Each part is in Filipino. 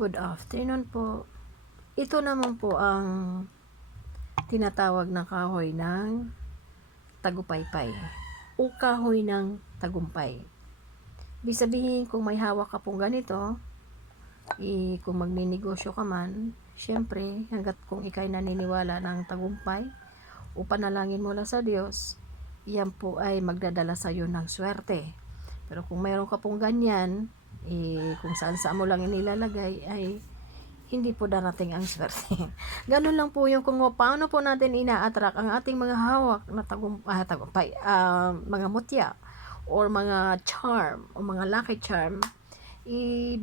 Good afternoon po. Ito naman po ang tinatawag na kahoy ng tagupaypay o kahoy ng tagumpay. Ibig sabihin, kung may hawak ka pong ganito, kung magninegosyo ka man, syempre, hanggat kung ikay naniniwala ng tagumpay o panalangin mo lang sa Diyos, yan po ay magdadala sa iyo ng swerte. Pero kung mayroon ka pong ganyan, kung saan mo lang inilalagay, ay hindi po darating ang swerte. Ganun lang po yung kung paano po natin ina-attract ang ating mga hawak na tagumpay, mga mutya or mga charm o mga lucky charm.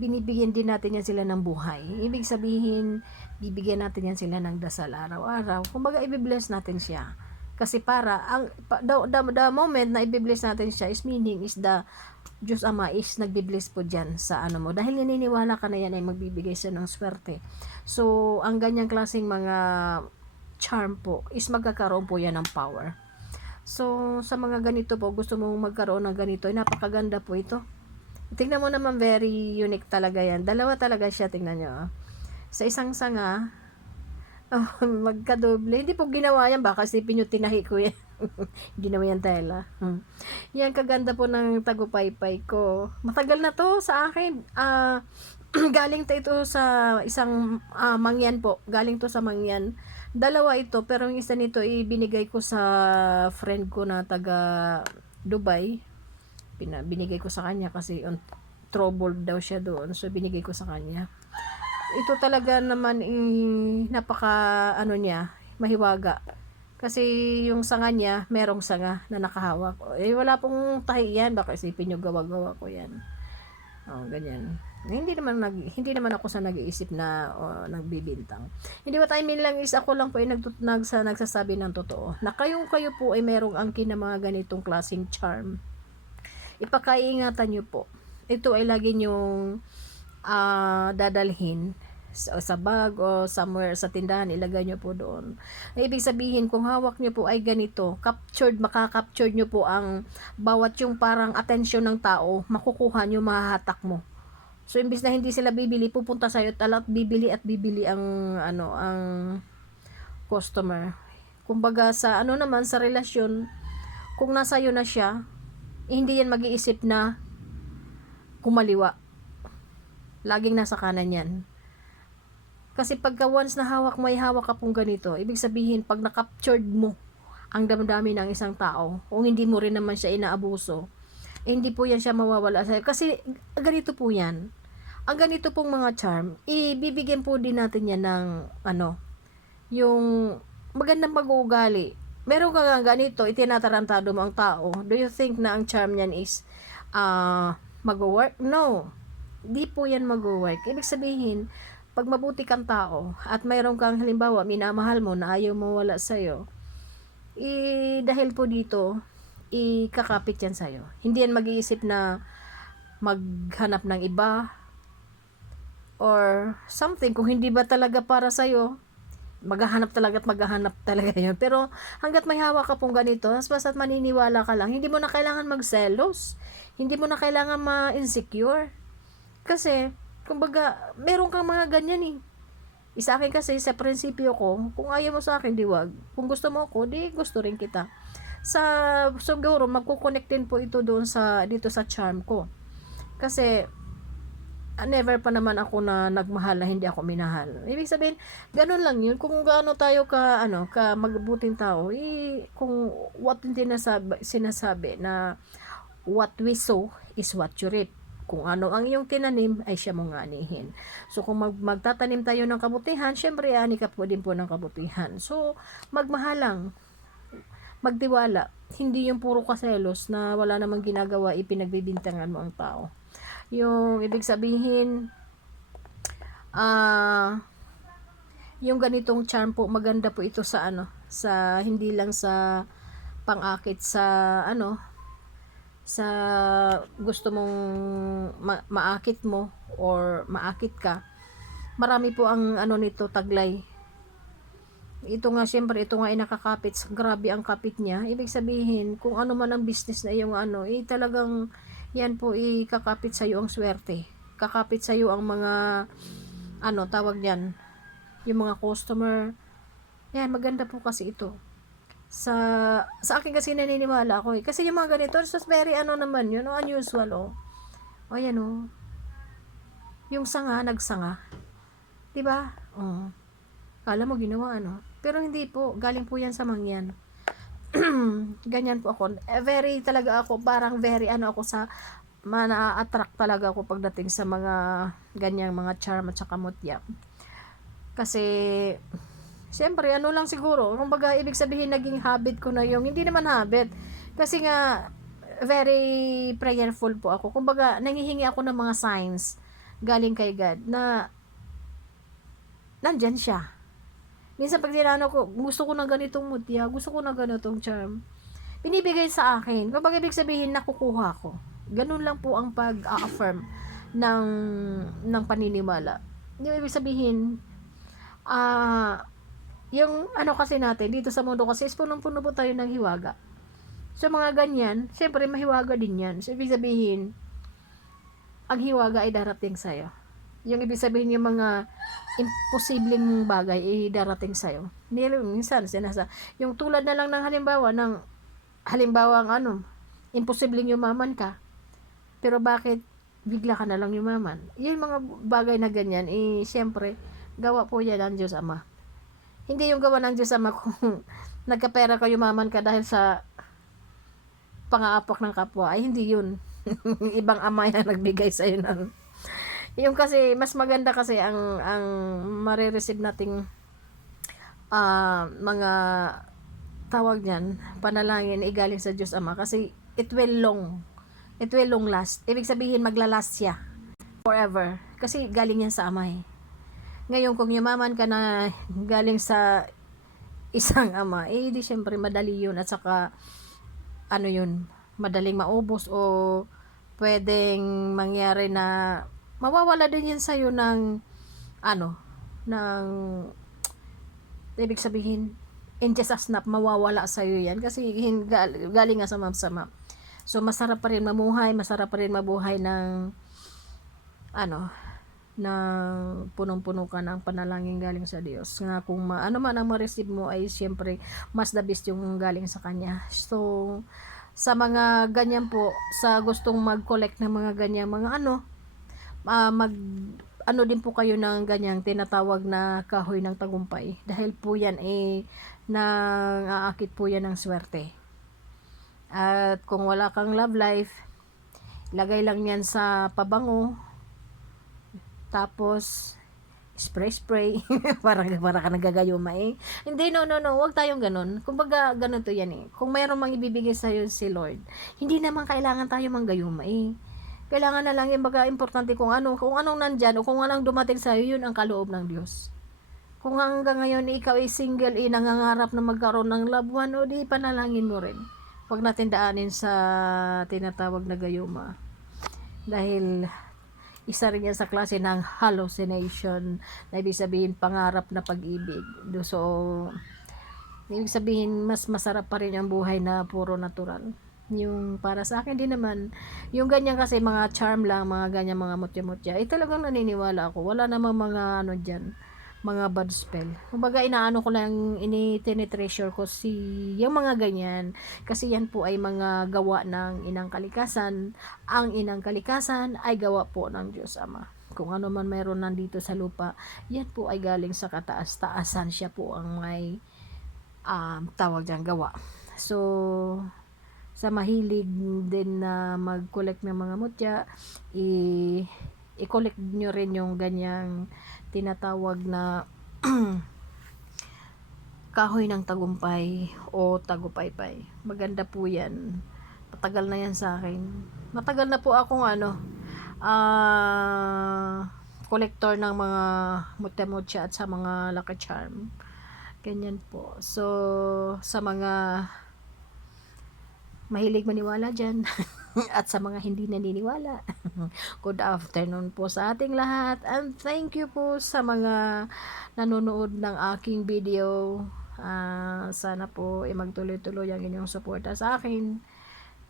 Binibigyan din natin yan sila ng buhay. Ibig sabihin, bibigyan natin yan sila ng dasal araw-araw. Kumbaga, i-bless natin siya. Kasi the moment na i-bless natin siya is meaning is Diyos Ama is nagbi-bless po dyan sa ano mo. Dahil naniniwala ka na yan ay magbibigay siya ng swerte. So, ang ganyang klaseng mga charm po is magkakaroon po yan ng power. So, sa mga ganito po, gusto mong magkaroon ng ganito, ay napakaganda po ito. Tingnan mo naman, very unique talaga yan. Dalawa talaga siya, tingnan nyo. Sa isang sanga, magkadoble. Hindi po ginawa yan, baka sipin nyo tinahi ko yan. Ginawa yan tela. Yan, kaganda po ng tagupaypay ko. Matagal na to sa akin. Galing to ito sa isang mangyan po. Galing to sa mangyan. Dalawa ito, pero yung isa nito ibinigay ko sa friend ko na taga Dubai. Binigay ko sa kanya kasi troubled daw siya doon. So, binigay ko sa kanya. Ito talaga naman napaka niya, mahiwaga. Kasi yung sanga niya, merong sanga na nakahawak. Wala pong tahi yan. Baka isipin nyo gawa-gawa ko yan. Ganyan. Hindi naman ako sa nag-iisip na nagbibintang. Hindi what I mean lang is ako lang po ay nagsasabi ng totoo. Na kayo po ay merong angkin na mga ganitong klaseng charm. Ipakaiingatan nyo po. Ito ay lagi nyong dadalhin sa bag o somewhere sa tindahan, ilagay nyo po doon. Ibig sabihin, kung hawak nyo po ay ganito, makaka-capture nyo po ang bawat yung parang atensyon ng tao, makukuha nyo, mahahatak mo. So, imbis na hindi sila bibili, pupunta sa'yo at bibili ang ang customer. Kumbaga sa naman sa relasyon, kung nasa iyo na siya, hindi yan mag-iisip na kumaliwa. Laging nasa kanan yan. Kasi pagka once na may hawak ka pong ganito, ibig sabihin, pag na-captured mo ang damdamin ng isang tao, kung hindi mo rin naman siya inaabuso, hindi po yan siya mawawala sa'yo. Kasi ganito po yan. Ang ganito pong mga charm, ibibigyan po din natin yan ng, yung magandang pag-uugali. Meron ka nga ganito, itinatarantado mo ang tao. Do you think na ang charm niyan is mag-work? No. Di po yan mag-work. Ibig sabihin, pag mabuti kang tao at mayroon kang halimbawa minamahal mo na ayaw mo wala sa'yo, dahil po dito, ikakapit yan sa'yo. Hindi yan mag-iisip na maghanap ng iba or something. Kung hindi ba talaga para sa'yo, maghahanap talaga yun. Pero hanggat may hawak ka pong ganito, basta't maniniwala ka lang, hindi mo na kailangan magselos, hindi mo na kailangan ma-insecure. Kasi kumbaga, meron kang mga ganyan Sa akin kasi, sa prinsipyo ko, kung ayaw mo sa akin, di wag. Kung gusto mo ako, di gusto rin kita. Siguro, magkukonect din po ito dito sa charm ko. Kasi, never pa naman ako na nagmahal na hindi ako minahal. Ibig sabihin, ganun lang yun. Kung gaano tayo ka magbuting tao, kung what sinasabi na what we sow is what you reap. Kung ano ang iyong tinanim, ay siya mong anihin. So, kung magtatanim tayo ng kabutihan, syempre, ani ka po din po ng kabutihan. So, magmahal lang. Magtiwala. Hindi yung puro kaselos na wala namang ginagawa, ipinagbibintangan mo ang tao. Yung ibig sabihin, yung ganitong charm po, maganda po ito sa hindi lang sa pang-akit sa sa gusto mong maakit mo or maakit ka. Marami po ang nito, taglay. Ito nga, syempre, ito nga ay nakakapit. Grabe ang kapit niya. Ibig sabihin, kung ano man ang business na iyong talagang yan po ikakapit sa iyo ang swerte. Kakapit sa iyo ang mga ano, tawag yan, yung mga customer. Yan, maganda po kasi ito. Sa akin kasi naniniwala ako eh. Kasi yung mga ganito, it's just very ano naman yun, unusual oh. O yan oh. Yung sanga, nagsanga. 'Di ba? Oh. Kala mo ginawa ano. Pero hindi po, galing po yan sa mangyan. Ganyan po ako. Very talaga ako, parang very ano ako sa na-attract talaga ako pagdating sa mga ganyang mga charm at saka mutya. Kasi siyempre ano lang siguro, kumbaga ibig sabihin naging habit ko na yung, hindi naman habit. Kasi nga very prayerful po ako. Kumbaga nangihingi ako ng mga signs galing kay God na nandyan siya. Minsan pag tinanong ko, gusto ko ng ganitong mutya, gusto ko ng ganitong charm, binibigay sa akin. Kapag ibig sabihin, nakukuha ko. Ganun lang po ang pag-affirm ng, ng paniniwala. Yung ibig sabihin, yung ano kasi natin, dito sa mundo kasi, is punong-puno po tayo ng hiwaga. So, mga ganyan, syempre, mahiwaga din yan. So, ibig sabihin, ang hiwaga ay darating sa'yo. Yung ibig sabihin yung mga imposibleng bagay ay darating sa'yo. Minsan, yung tulad na lang ng halimbawa ang ano, imposibleng yumaman ka. Pero bakit bigla ka na lang yumaman? Yung mga bagay na ganyan, syempre, gawa po yan ng Diyos Ama. Hindi yung gawa ng Diyos Ama kung nagkapera ka, yumaman ka dahil sa pang-aapak ng kapwa. Ay, hindi yun. Ibang ama yan nagbigay sa'yo ng yung kasi mas maganda kasi ang mare-receive nating mga tawag niyan panalangin igaling sa Diyos Ama kasi it will long last. Ibig sabihin maglalast siya forever kasi galing yan sa Ama eh. Ngayon kung yumaman ka na galing sa isang ama, eh di syempre madali yun at saka ano yun, madaling maubos o pwedeng mangyari na mawawala din yan sa'yo ng ano, ng ibig sabihin in just a snap mawawala sa'yo yan kasi galing nga sa sama. So masarap pa rin mamuhay, masarap pa rin mabuhay ng ano, ng punong-puno ka ng panalangin galing sa Diyos. Nga kung ano man ang ma-receive mo ay siyempre mas the best yung galing sa Kanya. So sa mga ganyan po, sa gustong mag-collect ng mga ganyan mga ano, mag ano din po kayo ng ganyang tinatawag na kahoy ng tagumpay dahil po yan nang aakit po yan ng swerte. At kung wala kang love life, lagay lang yan sa pabango, tapos spray parang ka nagagayuma eh. Hindi, no, wag tayong ganun. Kumbaga ganun to yan eh. Kung mayroong mang ibibigay sa'yo si Lord, hindi naman kailangan tayo manggayuma eh. Kailangan na lang yung baga importante kung anong nandyan o kung anong dumating sa'yo, yun ang kaloob ng Diyos. Kung hanggang ngayon ikaw ay single, nangangarap na magkaroon ng loved one, o di panalangin mo rin. Huwag natin daanin sa tinatawag na gayuma. Dahil isa rin yan sa klase ng hallucination na ibig sabihin pangarap na pag-ibig. So, ibig sabihin mas masarap pa rin ang buhay na puro natural. Yung para sa akin din naman, yung ganyan kasi mga charm lang, mga ganyan mga mutya-mutya, talagang naniniwala ako. Wala namang mga ano dyan, mga bad spell. Kumbaga inaano ko lang, tinitreasure ko yung mga ganyan. Kasi yan po ay mga gawa ng inang kalikasan. Ang inang kalikasan ay gawa po ng Diyos Ama. Kung ano man meron nandito sa lupa, yan po ay galing sa kataas-taasan. Siya po ang may tawag dyan, gawa. So, sa mahilig din na mag-collect ng mga mutya, i-collect nyo rin yung ganyang tinatawag na kahoy ng tagumpay o tagupaypay. Maganda po yan. Matagal na yan sa akin. Matagal na po akong collector ng mga mutya-mutya at sa mga lucky charm. Ganyan po. So, sa mga mahilig maniwala dyan at sa mga hindi naniniwala, good afternoon po sa ating lahat and thank you po sa mga nanonood ng aking video. Sana po magtuloy-tuloy ang inyong suporta sa akin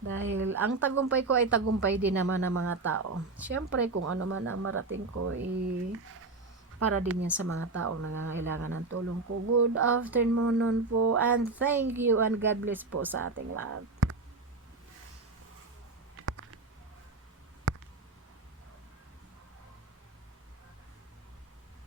dahil ang tagumpay ko ay tagumpay din naman ng mga tao. Siyempre kung ano man ang marating ko para din yan sa mga taong nangangailangan ng tulong ko. Good afternoon po and thank you and God bless po sa ating lahat.